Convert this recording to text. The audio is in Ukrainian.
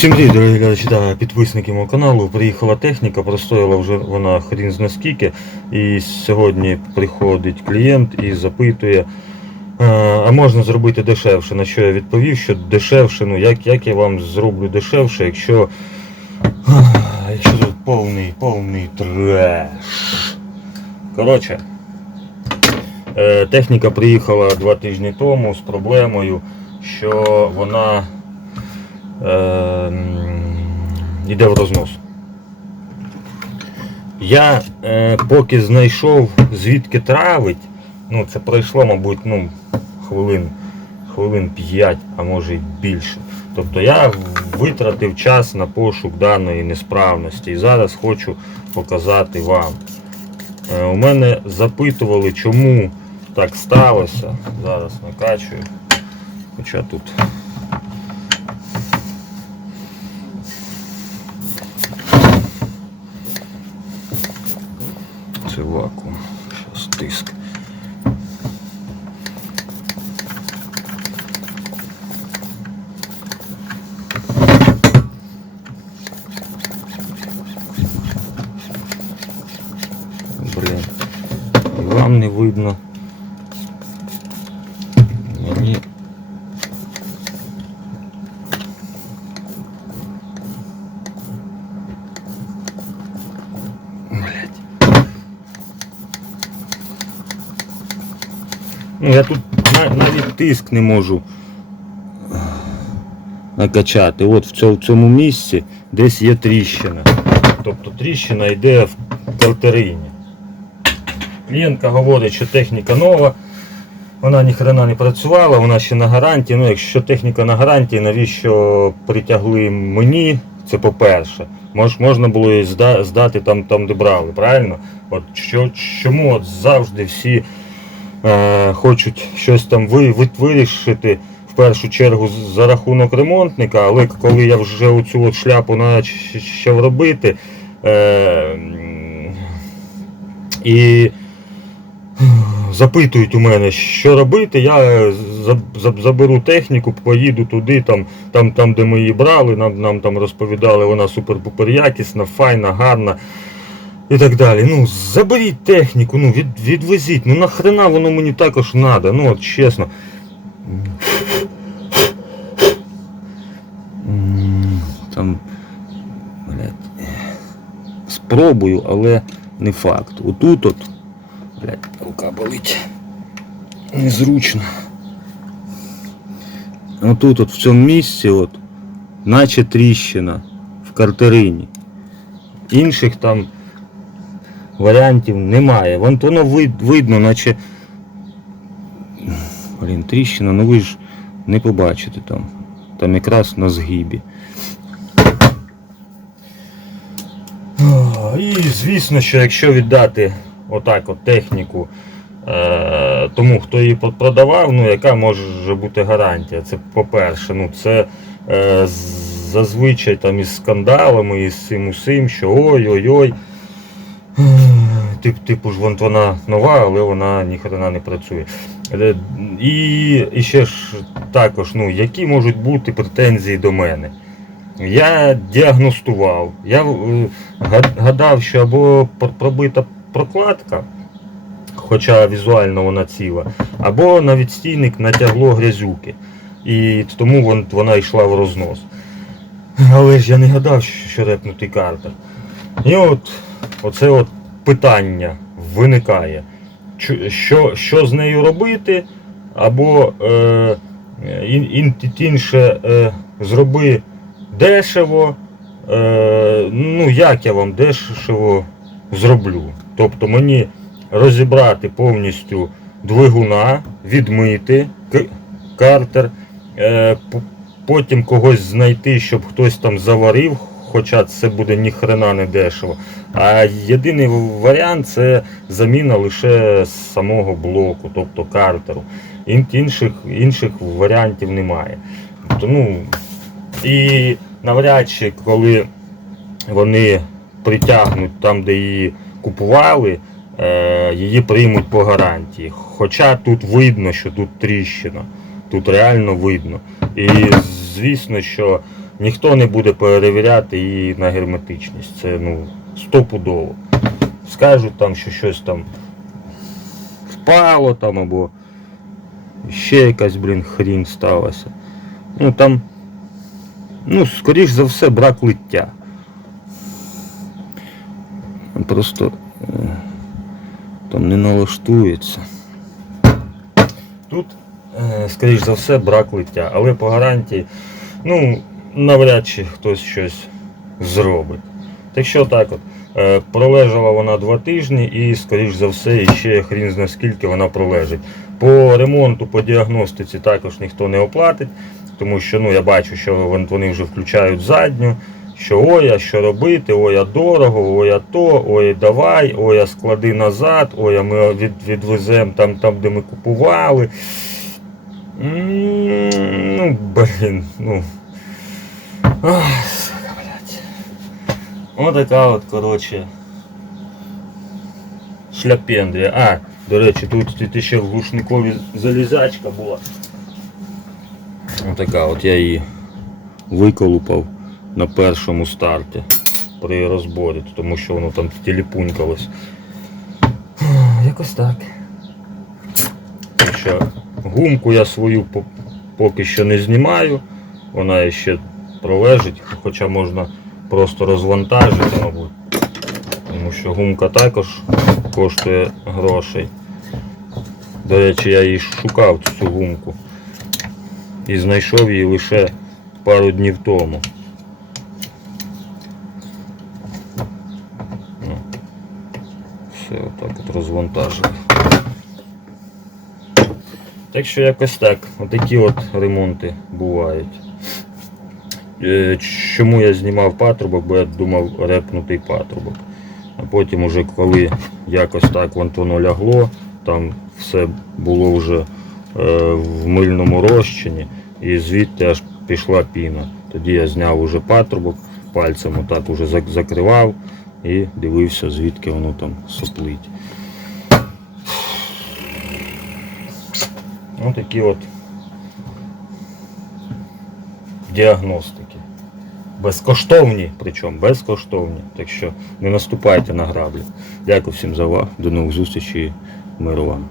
Всім привіт, дорогі глядачі та підписники мого каналу. Приїхала техніка, простояла вже вона хрін зна скільки. І сьогодні приходить клієнт і запитує, «А, а можна зробити дешевше. На що я відповів, що дешевше, ну як, як я вам зроблю дешевше, якщо, якщо тут повний, повний треш. Коротше, е, техніка приїхала два тижні тому з проблемою, що вона е, йде в рознос. Я е, поки знайшов звідки травить, ну це пройшло, мабуть, ну, хвилин, хвилин 5, а може й більше. Тобто я витратив час на пошук даної несправності і зараз хочу показати вам. Е, У мене запитували, чому так сталося. Зараз накачую. Хоча тут Це вакуум. Зараз тиск. Блін. Вам не видно. Я тут навіть тиск не можу накачати. От в цьому, місці десь є тріщина. Тобто тріщина йде в картерині. Клієнтка говорить, що техніка нова, вона ніхрена не працювала, вона ще на гарантії. Ну, якщо техніка на гарантії, навіщо притягли мені? Це по-перше. Мож, можна було її здати там, там, де брали, правильно? От що, чому от завжди всі хочуть щось там ви, ви, вирішити в першу чергу за рахунок ремонтника, але коли я вже оцю от шляпу почав робити, е, і запитують у мене, що робити, я за- за- заберу техніку, поїду туди, там, там, там де ми її брали, нам, нам там розповідали, вона супер-пупер якісна, файна, гарна. І так далі. Ну, заберіть техніку, ну, від, відвезіть, ну нахрена воно мені також треба, ну от чесно. Там, блядь, спробую, але не факт. Отут от, блядь, рука болить. Незручно. Отут от в цьому місці, от, наче тріщина в картерині. Інших там варіантів немає. Вон воно вид- видно, наче. Блін, тріщина, ну ви ж не побачите там. Там якраз на згибі. І звісно, що якщо віддати отак от техніку е, тому, хто її продавав, ну яка може бути гарантія? Це по-перше, ну це е, зазвичай там із скандалами, із цим усім, що ой-ой-ой. Тип, типу ж вон вона нова, але вона ніхрена не працює. Е, І, і ще ж також, ну, які можуть бути претензії до мене? Я діагностував, я е, гадав, що або пробита прокладка, хоча візуально вона ціла, або на відстійник натягло грязюки. І тому вон- вона йшла в рознос. Але ж я не гадав, що репнутий картер. І от оце от питання виникає. Що, що з нею робити, або е, ін, ін, інше е, зроби дешево. Е, ну як я вам дешево зроблю? Тобто мені розібрати повністю двигуна, відмити картер, е, потім когось знайти, щоб хтось там заварив, хоча це буде ніхрена не дешево. А єдиний варіант це заміна лише самого блоку, тобто картеру. Ін- Інших, інших варіантів немає. Тобто, ну, і навряд чи коли вони притягнуть там, де її купували, е, її приймуть по гарантії. Хоча тут видно, що тут тріщина. Тут реально видно. І звісно, що ніхто не буде перевіряти її на герметичність. Це ну, стопудово. Скажуть там, що щось там впало там або ще якась, блін, хрінь сталася. Ну там, ну, скоріш за все, брак лиття. Просто е, там не налаштується. Тут, е, скоріш за все, брак лиття, але по гарантії, ну, навряд чи хтось щось зробить. Так що так от. е, Пролежала вона два тижні і, скоріш за все, ще хрін зна скільки вона пролежить. По ремонту, по діагностиці також ніхто не оплатить, тому що ну, я бачу, що вони вже включають задню, що ой, а що робити, ой, а дорого, ой, а то, ой, давай, ой, а склади назад, ой, а ми від, відвеземо там, там, де ми купували. Ну, блін, ну. Ах, сука, блядь. Отака от, коротше. Шляпендрія. А, до речі, тут, тут ще в глушникові залізачка була. Отака от я її виколупав на першому старті при розборі, тому що воно там тіліпунькалось. Якось так. Гумку я свою поки що не знімаю, вона ще пролежить, хоча можна просто розвантажити, мабуть. Тому що гумка також коштує грошей. До речі, я її шукав цю гумку і знайшов її лише пару днів тому. Ну, Все отак от розвантажив. Так що якось так. Отакі от ремонти бувають. Е, Чому я знімав патрубок, бо я думав репнутий патрубок. А потім уже коли якось так вон воно лягло, там все було вже е, в мильному розчині і звідти аж пішла піна. Тоді я зняв уже патрубок, пальцем отак уже закривав і дивився, звідки воно там соплить. Ось такі от діагностики. Безкоштовні, причому безкоштовні. Так що не наступайте на граблі. Дякую всім за увагу. До нових зустрічей. Миру вам.